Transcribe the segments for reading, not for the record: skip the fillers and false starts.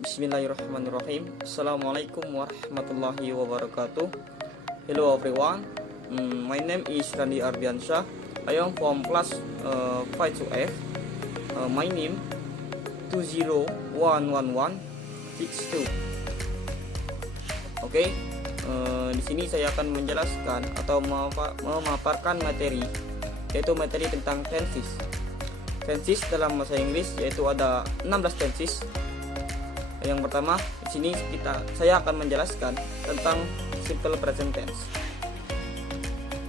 Bismillahirrahmanirrahim. Assalamualaikum warahmatullahi wabarakatuh. Hello everyone. My name is Randi Ardiansyah. I am from class 5 F. My name 2011162. Oke. Di sini saya akan menjelaskan atau memaparkan materi, yaitu materi tentang tenses. Tenses dalam bahasa Inggris yaitu ada 16 tenses. Yang pertama, di sini saya akan menjelaskan tentang simple present tense.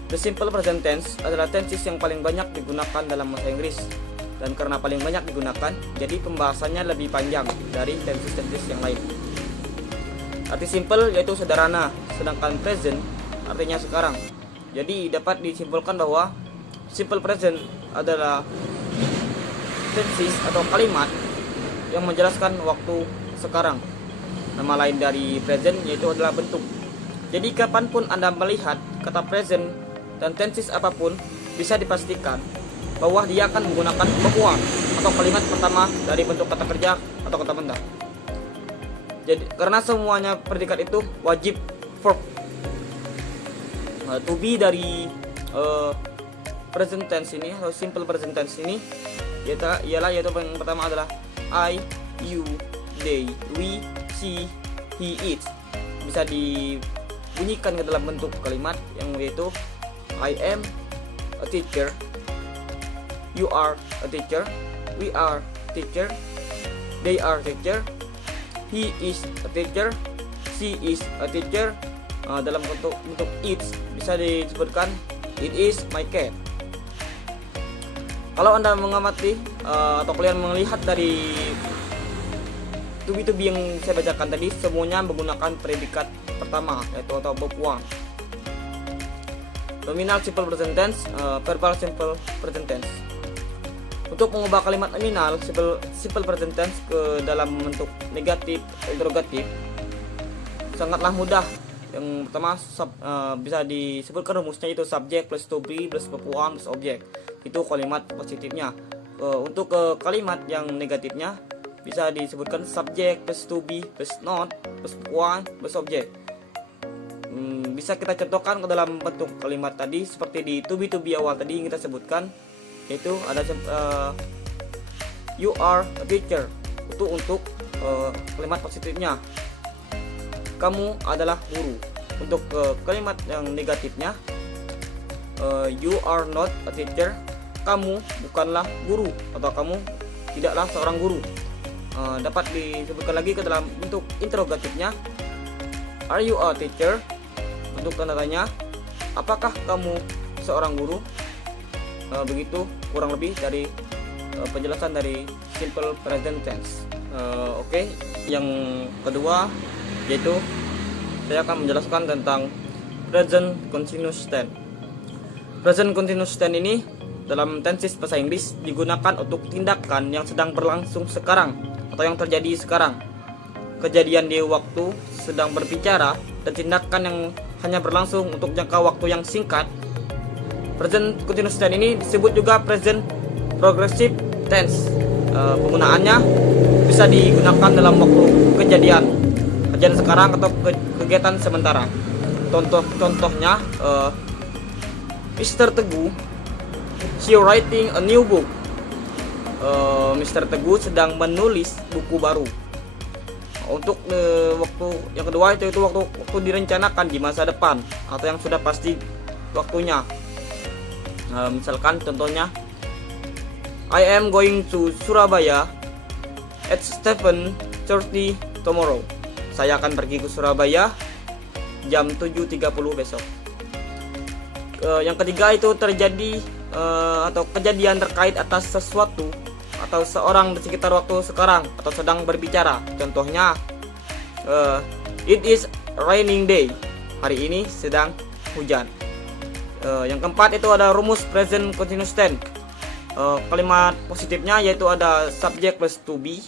The simple present tense adalah tenses yang paling banyak digunakan dalam bahasa Inggris, dan karena paling banyak digunakan, jadi pembahasannya lebih panjang dari tenses-tenses yang lain. Arti simple yaitu sederhana, sedangkan present artinya sekarang. Jadi dapat disimpulkan bahwa simple present adalah tenses atau kalimat yang menjelaskan waktu sekarang. Nama lain dari present yaitu adalah bentuk. Jadi kapanpun Anda melihat kata present dan tenses apapun, bisa dipastikan bahwa dia akan menggunakan pembukaan atau kalimat pertama dari bentuk kata kerja atau kata benda. Jadi karena semuanya predikat itu wajib verb. To be dari present tense ini atau simple present tense ini yaitu yang pertama adalah I, you, they, we, she, he, it. Bisa dibunyikan ke dalam bentuk kalimat yang yaitu I am a teacher, you are a teacher, we are teacher, they are teacher, he is a teacher, she is a teacher. Dalam bentuk it bisa disebutkan it is my cat. Kalau Anda mengamati atau kalian melihat dari to be yang saya bacakan tadi, semuanya menggunakan predikat pertama yaitu atau verb one. Nominal simple present tense, verbal simple present tense. Untuk mengubah kalimat nominal simple present tense ke dalam bentuk negatif interrogatif sangatlah mudah. Yang pertama bisa disebutkan rumusnya itu subject plus to be plus verb one plus object. Itu kalimat positifnya. Untuk kalimat yang negatifnya bisa disebutkan subject plus to be plus not plus one plus object. Bisa kita contohkan ke dalam bentuk kalimat tadi seperti di to be awal tadi yang kita sebutkan, yaitu ada you are a teacher. Itu untuk kalimat positifnya, kamu adalah guru. Untuk kalimat yang negatifnya, you are not a teacher, kamu bukanlah guru atau kamu tidaklah seorang guru. Dapat disebutkan lagi ke dalam bentuk interrogatifnya, are you a teacher? Untuk tanda tanya, apakah kamu seorang guru? Begitu kurang lebih dari penjelasan dari simple present tense. Oke. Yang kedua yaitu saya akan menjelaskan tentang present continuous tense. Present continuous tense ini dalam tenses bahasa Inggris digunakan untuk tindakan yang sedang berlangsung sekarang atau yang terjadi sekarang. Kejadian di waktu sedang berbicara dan tindakan yang hanya berlangsung untuk jangka waktu yang singkat. Present continuous tense ini disebut juga present progressive tense. Penggunaannya bisa digunakan dalam waktu kejadian sekarang atau kegiatan sementara. Contohnya Mr. Teguh, she writing a new book. Mr. Teguh sedang menulis buku baru. Untuk waktu yang kedua itu waktu direncanakan di masa depan atau yang sudah pasti waktunya. Misalkan contohnya I am going to Surabaya at 7:30 tomorrow. Saya akan pergi ke Surabaya jam 7.30 besok. Yang ketiga itu terjadi atau kejadian terkait atas sesuatu atau seorang di sekitar waktu sekarang atau sedang berbicara. Contohnya it is raining day. Hari ini sedang hujan. Yang keempat itu ada rumus present continuous tense. Kalimat positifnya yaitu ada subject plus to be,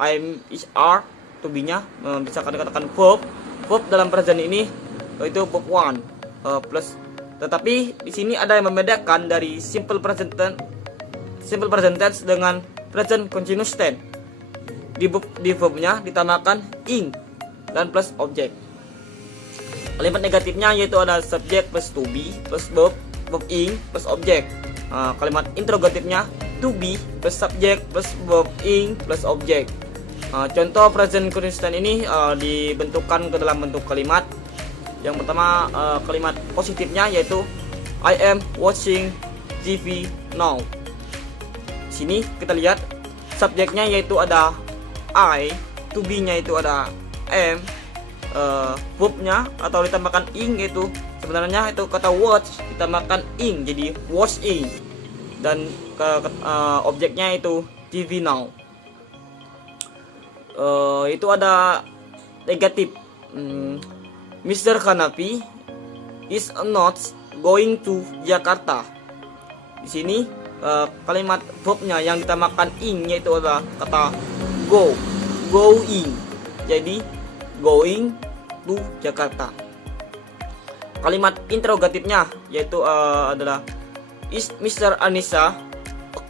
I'm, is, are. To be-nya bisa dikatakan verb dalam present ini yaitu verb one plus. Tetapi di sini ada yang membedakan dari simple present tense dengan present continuous tense. di verbnya ditambahkan ing dan plus objek. Kalimat negatifnya yaitu ada subjek plus to be plus verb ing plus objek. Kalimat interrogatifnya to be plus subjek plus verb ing plus objek. Contoh present continuous tense ini dibentukkan ke dalam bentuk kalimat. Yang pertama, kalimat positifnya yaitu I am watching TV now. Sini kita lihat subjeknya yaitu ada I, to be-nya itu ada am, verbnya atau ditambahkan ing yaitu sebenarnya itu kata watch ditambahkan ing jadi watching, dan objeknya itu TV now. Itu ada negatif. Mr. Hanafi is not going to Jakarta. Di sini kalimat verbnya yang ditambahkan ing yaitu adalah kata go, going, jadi going to Jakarta. Kalimat interrogatifnya yaitu adalah is Mr. Anissa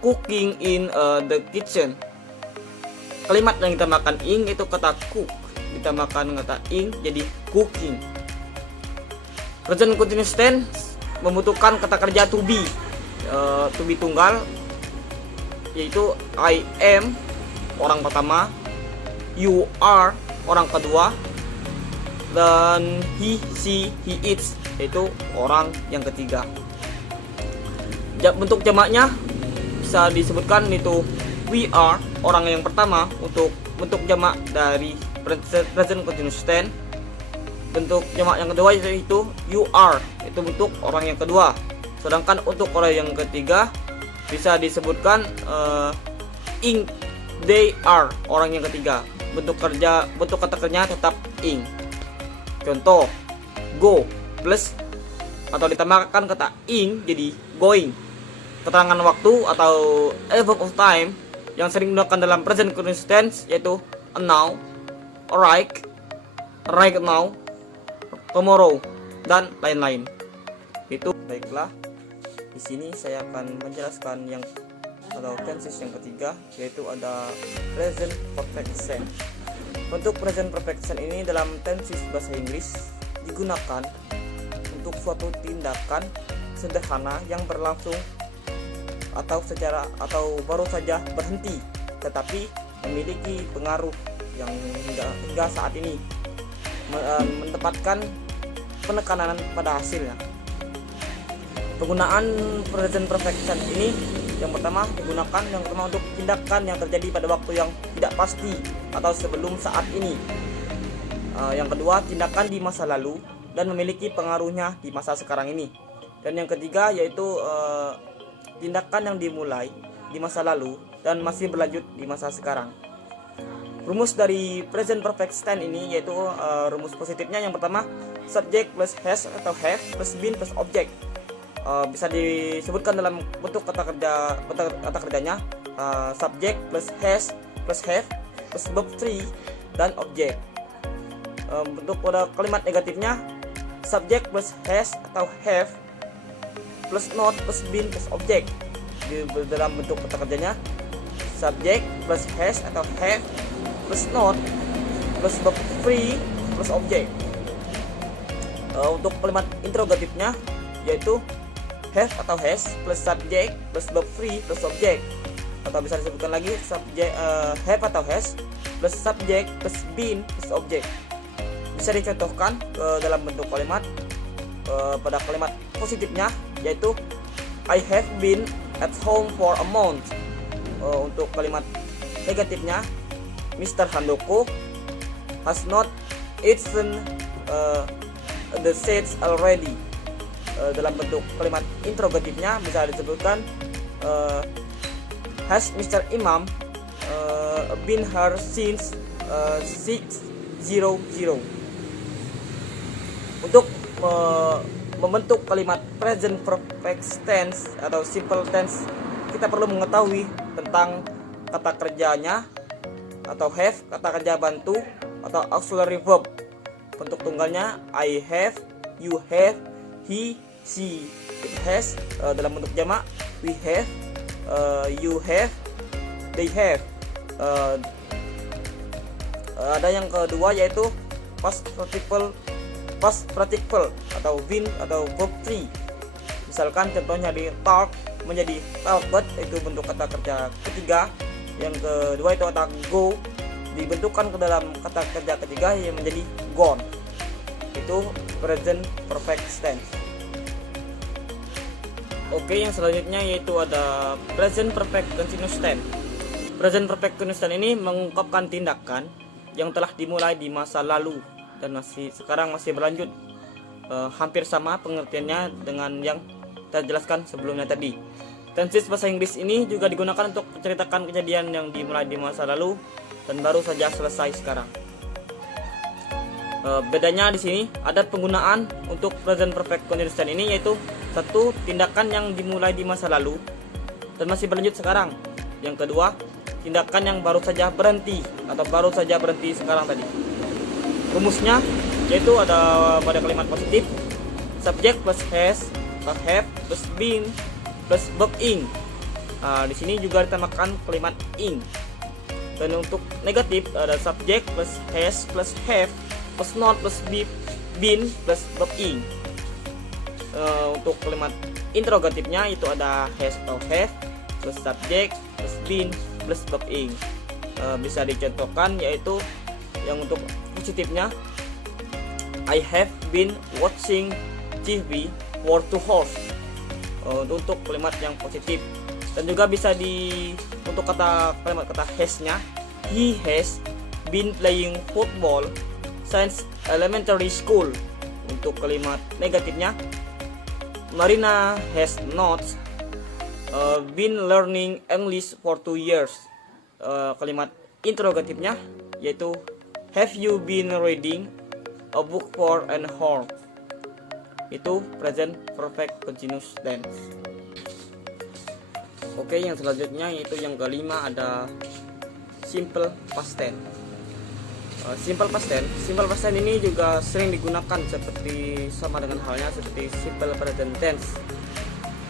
cooking in the kitchen. Kalimat yang ditambahkan ing itu kata cook ditambahkan kata ing jadi cooking. Present continuous tense membutuhkan kata kerja to be tunggal yaitu I am orang pertama, you are orang kedua, dan he, she, he, it yaitu orang yang ketiga. Bentuk jamaknya bisa disebutkan itu we are orang yang pertama untuk bentuk jamak dari present continuous tense. Bentuk jamak yang kedua yaitu you are itu bentuk orang yang kedua. Sedangkan untuk orang yang ketiga bisa disebutkan ing, they are orang yang ketiga. Bentuk kata kerjanya tetap ing. Contoh go plus atau ditambahkan kata ing jadi going. Keterangan waktu atau verb of time yang sering digunakan dalam present continuous tense yaitu now, right now, tomorrow, dan lain-lain. Itu baiklah. Di sini saya akan menjelaskan yang atau tenses yang ketiga yaitu ada present perfect tense. Untuk present perfect tense ini dalam tenses bahasa Inggris digunakan untuk suatu tindakan sederhana yang berlangsung atau baru saja berhenti tetapi memiliki pengaruh yang hingga saat ini menempatkan penekanan pada hasilnya. Penggunaan present perfect tense ini yang pertama untuk tindakan yang terjadi pada waktu yang tidak pasti atau sebelum saat ini. Yang kedua, tindakan di masa lalu dan memiliki pengaruhnya di masa sekarang ini. Dan yang ketiga yaitu tindakan yang dimulai di masa lalu dan masih berlanjut di masa sekarang. Rumus dari present perfect tense ini yaitu rumus positifnya yang pertama subject plus has atau have plus been plus object. Bisa disebutkan dalam bentuk kata kerjanya subject plus has plus have plus verb 3 dan objek. Bentuk pada kalimat negatifnya subject plus has atau have plus not plus been plus objek. Dalam bentuk kata kerjanya subject plus has atau have plus not plus verb 3 plus objek. Untuk kalimat interrogatifnya yaitu have atau has plus subject plus verb 3 plus objek, atau bisa disebutkan lagi subject have atau has plus subject plus been plus objek. Bisa dicontohkan dalam bentuk kalimat pada kalimat positifnya yaitu I have been at home for a month. Untuk kalimat negatifnya Mr. Handoko has not eaten the seeds already. Dalam bentuk kalimat interrogatifnya bisa disebutkan has Mr. Imam been here since 6:00. Untuk membentuk kalimat present perfect tense atau simple tense kita perlu mengetahui tentang kata kerjanya atau have, kata kerja bantu atau auxiliary verb. Bentuk tunggalnya I have, you have, he, she, it has. Dalam bentuk jamak we have, you have, they have. Ada yang kedua yaitu past participle atau been atau verb 3. Misalkan contohnya di talk menjadi talked, itu bentuk kata kerja ketiga. Yang kedua itu kata go dibentukkan ke dalam kata kerja ketiga yang menjadi gone. Itu present perfect tense. Oke, yang selanjutnya yaitu ada present perfect continuous tense. Present perfect continuous tense ini mengungkapkan tindakan yang telah dimulai di masa lalu dan sekarang masih berlanjut. Hampir sama pengertiannya dengan yang kita jelaskan sebelumnya tadi. Tenses bahasa Inggris ini juga digunakan untuk menceritakan kejadian yang dimulai di masa lalu dan baru saja selesai sekarang. Bedanya di sini ada penggunaan untuk present perfect continuous tense ini, yaitu satu, tindakan yang dimulai di masa lalu dan masih berlanjut sekarang. Yang kedua, tindakan yang baru saja berhenti atau baru saja berhenti sekarang tadi. Rumusnya yaitu ada pada kalimat positif subject plus has atau have plus been plus verb ing. Di sini juga ditambahkan kalimat ing. Dan untuk negatif ada subject plus has plus have plus not plus been plus verb ing. Untuk kalimat interrogatifnya itu ada has atau have plus subject plus been plus verb ing. Bisa dicontohkan yaitu yang untuk positifnya I have been watching TV for 2 hours. Untuk kalimat yang positif. Dan juga bisa untuk kalimat kata has-nya, he has been playing football since elementary school. Untuk kalimat negatifnya, Marina has not been learning English for 2 years. Kalimat interrogatifnya yaitu have you been reading a book for an hour. Itu present perfect continuous tense. Oke, yang selanjutnya yaitu yang kelima ada simple past tense. Simple past tense ini juga sering digunakan sama dengan halnya seperti simple present tense.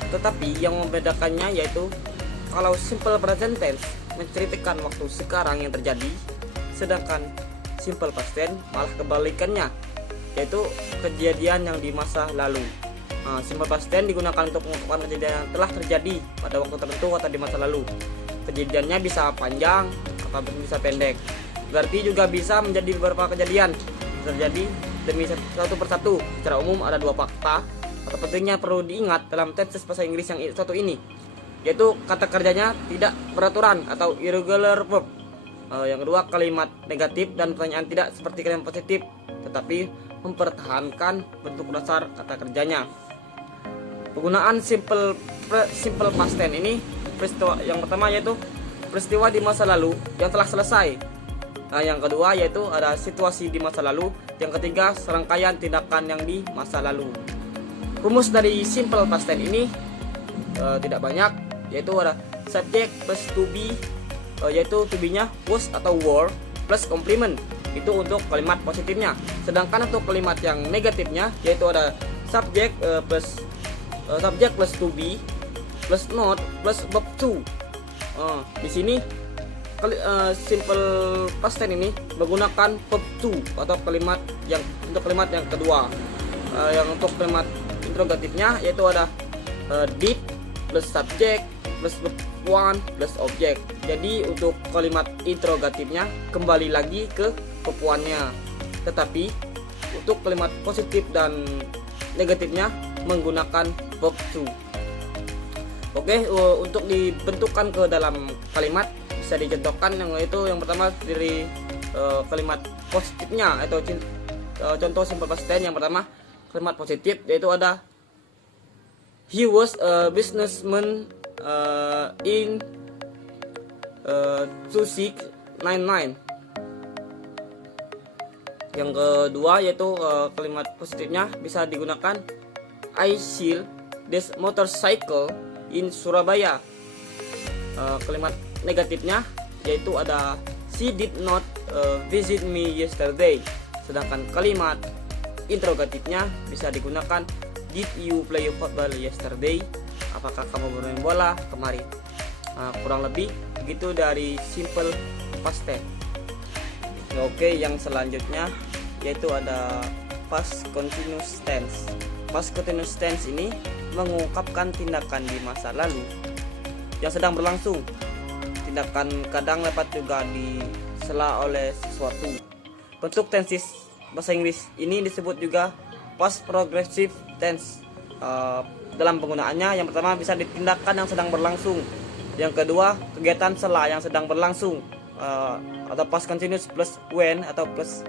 Tetapi yang membedakannya yaitu kalau simple present tense menceritakan waktu sekarang yang terjadi, sedangkan simple past tense malah kebalikannya, yaitu kejadian yang di masa lalu. Simple past tense digunakan untuk mengungkapkan kejadian yang telah terjadi pada waktu tertentu atau di masa lalu. Kejadiannya bisa panjang atau bisa pendek. Berarti juga bisa menjadi beberapa kejadian terjadi demi satu persatu. Secara umum ada 2 fakta atau pentingnya perlu diingat dalam tenses bahasa Inggris yang satu ini, yaitu kata kerjanya tidak beraturan atau irregular verb. Yang kedua, kalimat negatif dan pertanyaan tidak seperti kalimat positif, tetapi mempertahankan bentuk dasar kata kerjanya. Penggunaan simple past tense ini, peristiwa yang pertama yaitu peristiwa di masa lalu yang telah selesai. Yang kedua yaitu ada situasi di masa lalu. Yang ketiga, serangkaian tindakan yang di masa lalu. Rumus dari simple past tense ini tidak banyak, yaitu ada subject plus to be, yaitu to be-nya was atau were plus complement. Itu untuk kalimat positifnya. Sedangkan untuk kalimat yang negatifnya yaitu ada subject plus to be plus not plus verb to. Di sini simple past tense ini menggunakan verb to atau kalimat yang untuk kalimat yang kedua. Yang untuk kalimat interrogatifnya yaitu ada did plus subject plus verb one plus object. Jadi untuk kalimat interrogatifnya kembali lagi ke verb one-nya. Tetapi untuk kalimat positif dan negatifnya menggunakan verb to. Oke, untuk dibentukkan ke dalam kalimat bisa dicontohkan yang pertama dari kalimat positifnya atau contoh simple past tense. Yang pertama kalimat positif yaitu ada he was a businessman in 2699. Yang kedua yaitu kalimat positifnya bisa digunakan I saw this motorcycle in Surabaya. Kalimat negatifnya yaitu ada she did not visit me yesterday. Sedangkan kalimat interrogatifnya bisa digunakan did you play football yesterday? Apakah kamu bermain bola kemarin? Kurang lebih begitu dari simple past tense. Oke, yang selanjutnya yaitu ada past continuous tense. Past continuous tense ini mengungkapkan tindakan di masa lalu yang sedang berlangsung. Tindakan kadang dapat juga disela oleh sesuatu. Bentuk tenses bahasa Inggris ini disebut juga past progressive tense. Dalam penggunaannya, yang pertama bisa ditindakan yang sedang berlangsung. Yang kedua, kegiatan sela yang sedang berlangsung, atau past continuous plus when atau plus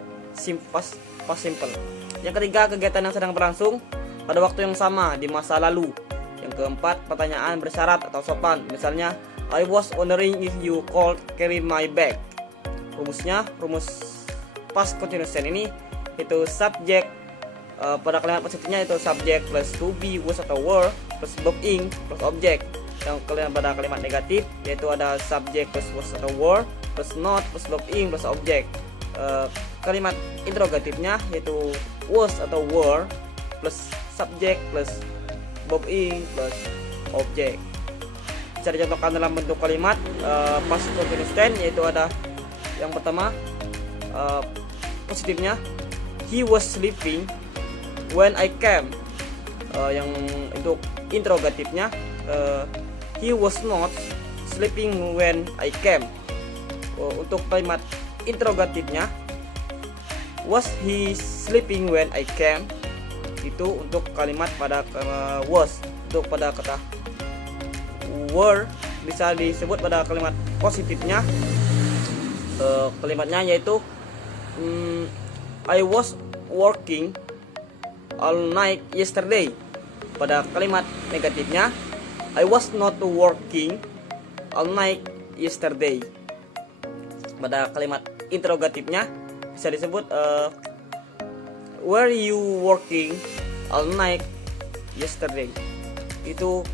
past simple. Yang ketiga, kegiatan yang sedang berlangsung pada waktu yang sama di masa lalu. Yang keempat, pertanyaan bersyarat atau sopan. Misalnya, I was wondering if you could carry my bag. Rumus past continuous tense ini itu subjek, pada kalimat positifnya itu subjek plus to be, was atau were plus verb ing plus objek. Yang pada kalimat negatif yaitu ada subjek plus was atau were plus not plus verb ing plus objek. Kalimat interrogatifnya yaitu was atau were plus subjek plus verb ing plus objek. Bisa dicontohkan dalam bentuk kalimat past continuous tense, yaitu ada yang pertama, positifnya he was sleeping when I came. Yang untuk interrogatifnya he was not sleeping when I came. Untuk kalimat interrogatifnya was he sleeping when I came. Itu untuk kalimat pada was. Untuk pada kata were bisa disebut pada kalimat positifnya, kalimatnya yaitu I was working all night yesterday. Pada kalimat negatifnya I was not working all night yesterday. Pada kalimat interrogatifnya bisa disebut were you working all night yesterday. Itu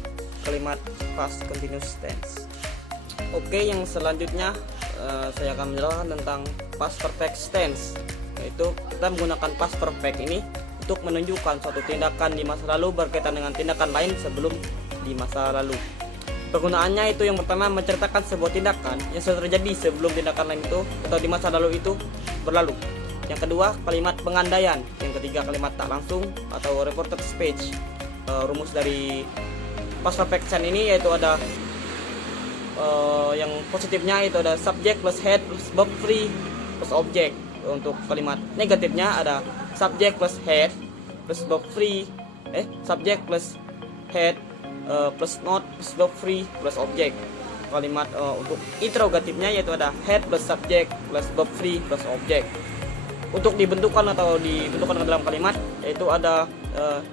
kalimat past continuous tense. Oke, yang selanjutnya saya akan menjelaskan tentang past perfect tense. Yaitu kita menggunakan past perfect ini untuk menunjukkan suatu tindakan di masa lalu berkaitan dengan tindakan lain sebelum di masa lalu. Penggunaannya itu yang pertama menceritakan sebuah tindakan yang sudah terjadi sebelum tindakan lain itu atau di masa lalu itu berlalu. Yang kedua, kalimat pengandaian. Yang ketiga, kalimat tak langsung atau reported speech. Rumus dari past perfect tense ini yaitu ada yang positifnya itu ada subject plus head plus verb free plus object. Untuk kalimat negatifnya ada subject plus head plus verb free, subject plus head plus not plus verb free plus object. Kalimat untuk interrogatifnya yaitu ada head plus subject plus verb free plus object. Untuk dibentukkan atau dibentukkan dalam kalimat yaitu ada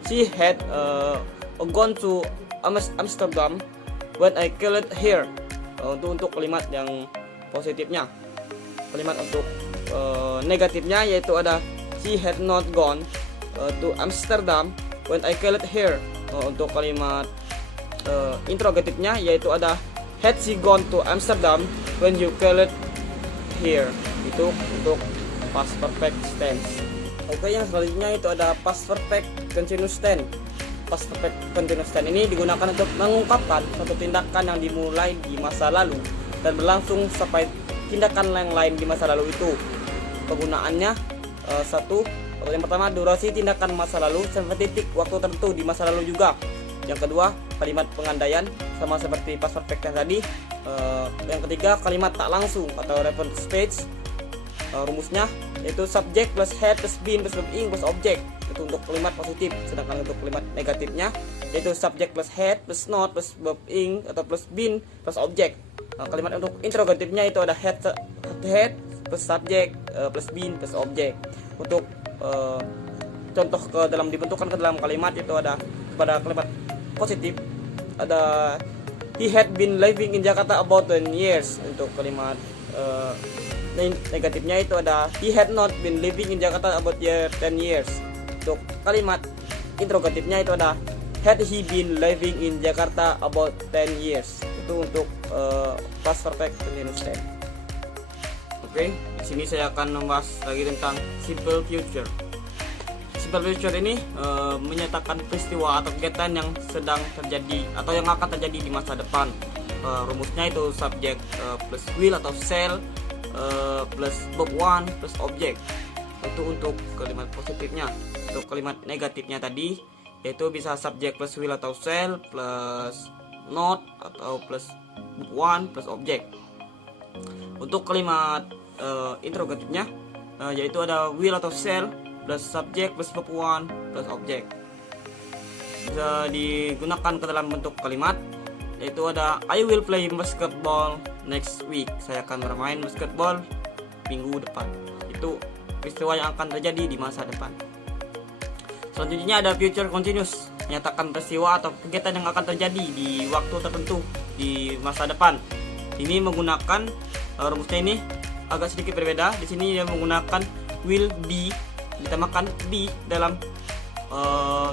she had gone to Amsterdam when I called here. Untuk kalimat yang positifnya. Kalimat untuk negatifnya yaitu ada she had not gone to Amsterdam when I called here. Untuk kalimat interrogatifnya yaitu ada had she gone to Amsterdam when you called here. Itu untuk past perfect tense. Oke, yang selanjutnya itu ada past perfect continuous tense. Past perfect continuous tense ini digunakan untuk mengungkapkan suatu tindakan yang dimulai di masa lalu dan berlangsung sampai tindakan yang lain di masa lalu itu. Penggunaannya yang pertama, durasi tindakan masa lalu sampai titik waktu tertentu di masa lalu juga. Yang kedua, kalimat pengandaian sama seperti past perfect yang tadi. Yang ketiga, kalimat tak langsung atau reference speech. Rumusnya yaitu subject plus head plus been plus verb ing plus object. Itu untuk kalimat positif. Sedangkan untuk kalimat negatifnya yaitu subject plus head plus not plus verb ing atau plus been plus object. Kalimat untuk interrogatifnya itu ada head plus subject plus been plus object. Untuk contoh dibentukkan ke dalam kalimat itu ada pada kalimat positif ada he had been living in Jakarta about 10 years. Untuk kalimat negatifnya itu ada he had not been living in Jakarta about 10 years. Untuk kalimat interrogatifnya itu ada had he been living in Jakarta about 10 years. Itu untuk past perfect continuous tense. Oke, di sini saya akan membahas lagi tentang simple future. Simple future ini menyatakan peristiwa atau kegiatan yang sedang terjadi atau yang akan terjadi di masa depan. Rumusnya itu subject plus will atau shall plus verb one plus object. Itu untuk kalimat positifnya. Untuk kalimat negatifnya tadi yaitu bisa subject plus will atau shall plus not atau plus verb one plus object. Untuk kalimat interrogatifnya yaitu ada will atau shall plus subject plus verb one plus object. Bisa digunakan ke dalam bentuk kalimat yaitu ada I will play basketball next week. Saya akan bermain basketball minggu depan. Itu peristiwa yang akan terjadi di masa depan. Selanjutnya ada future continuous, menyatakan peristiwa atau kegiatan yang akan terjadi di waktu tertentu di masa depan. Ini menggunakan rumusnya ini agak sedikit berbeda. Di sini dia menggunakan will be ditambahkan be dalam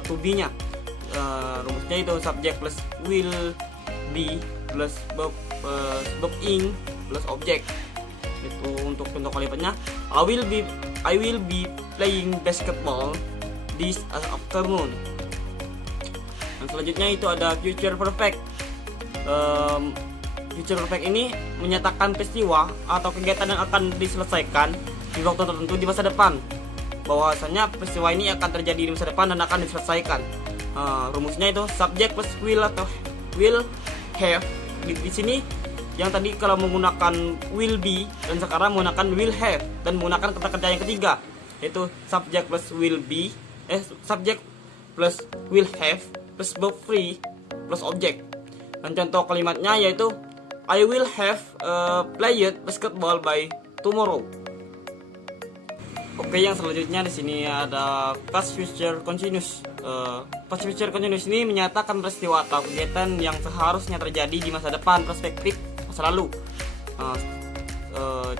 to be-nya. Rumusnya itu subject plus will be plus verb ing plus object. Itu untuk contoh kalimatnya I will be playing basketball this afternoon. Dan selanjutnya itu ada future perfect. Future perfect ini menyatakan peristiwa atau kegiatan yang akan diselesaikan di waktu tertentu di masa depan. Bahwasanya peristiwa ini akan terjadi di masa depan dan akan diselesaikan. Rumusnya itu subject plus will atau will have. Di sini yang tadi kalau menggunakan will be dan sekarang menggunakan will have dan menggunakan kata kerja yang ketiga yaitu subject plus will be subject plus will have plus verb free plus object. Dan contoh kalimatnya yaitu I will have played basketball by tomorrow. Oke, yang selanjutnya di sini ada past future continuous. Past future continuous ini menyatakan peristiwa atau kegiatan yang seharusnya terjadi di masa depan perspektif masa lalu.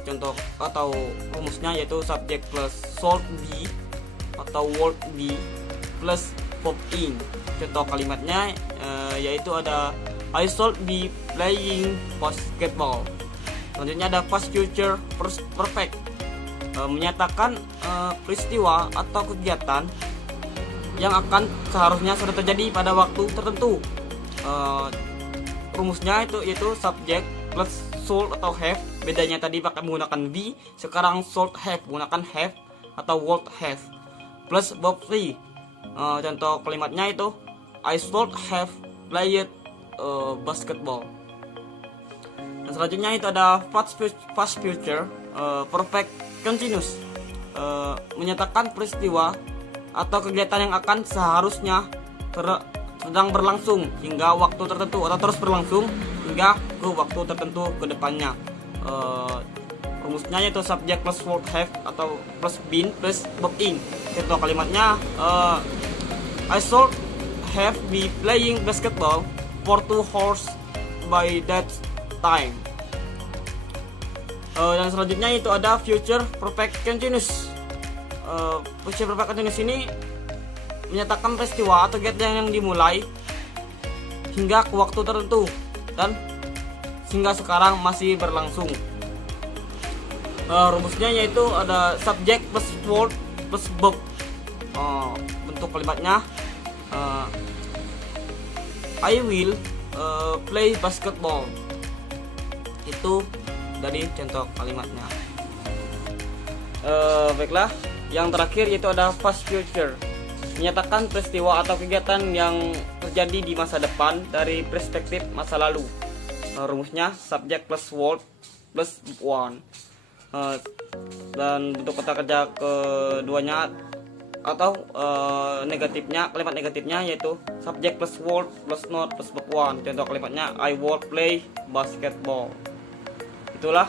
Contoh atau rumusnya yaitu subject plus should be atau would be plus verb ing. Contoh kalimatnya yaitu ada I should be playing basketball. Selanjutnya ada past future perfect, menyatakan peristiwa atau kegiatan yang akan seharusnya sudah terjadi pada waktu tertentu. Rumusnya itu yaitu subject plus should atau have. Bedanya tadi pakai menggunakan be, sekarang should have menggunakan have atau would have plus verb free. Contoh kalimatnya itu I should have played basketball. Dan selanjutnya itu ada past future perfect continuous, menyatakan peristiwa atau kegiatan yang akan seharusnya sedang berlangsung hingga waktu tertentu atau terus berlangsung hingga ke waktu tertentu ke depannya. Rumusnya yaitu subject plus would have atau plus been plus verb ing. Contoh kalimatnya I should have be playing basketball for 2 hours by that time. Dan selanjutnya itu ada future perfect continuous. Future perfect continuous ini menyatakan peristiwa atau kegiatan yang dimulai hingga ke waktu tertentu dan hingga sekarang masih berlangsung. Rumusnya yaitu ada subject plus word plus verb. Bentuk kalimatnya I will play basketball. Itu dari contoh kalimatnya. Baiklah, yang terakhir yaitu ada past future, menyatakan peristiwa atau kegiatan yang terjadi di masa depan dari perspektif masa lalu. Rumusnya subject plus word plus one. Dan bentuk kata kerja keduanya atau negatifnya, kalimat negatifnya yaitu subject plus word plus not plus verb one. Contoh kalimatnya I would play basketball. Itulah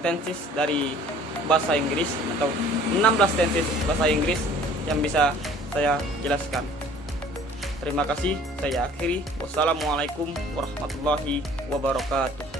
tenses dari bahasa Inggris atau 16 tenses bahasa Inggris yang bisa saya jelaskan. Terima kasih, saya akhiri. Wassalamualaikum warahmatullahi wabarakatuh.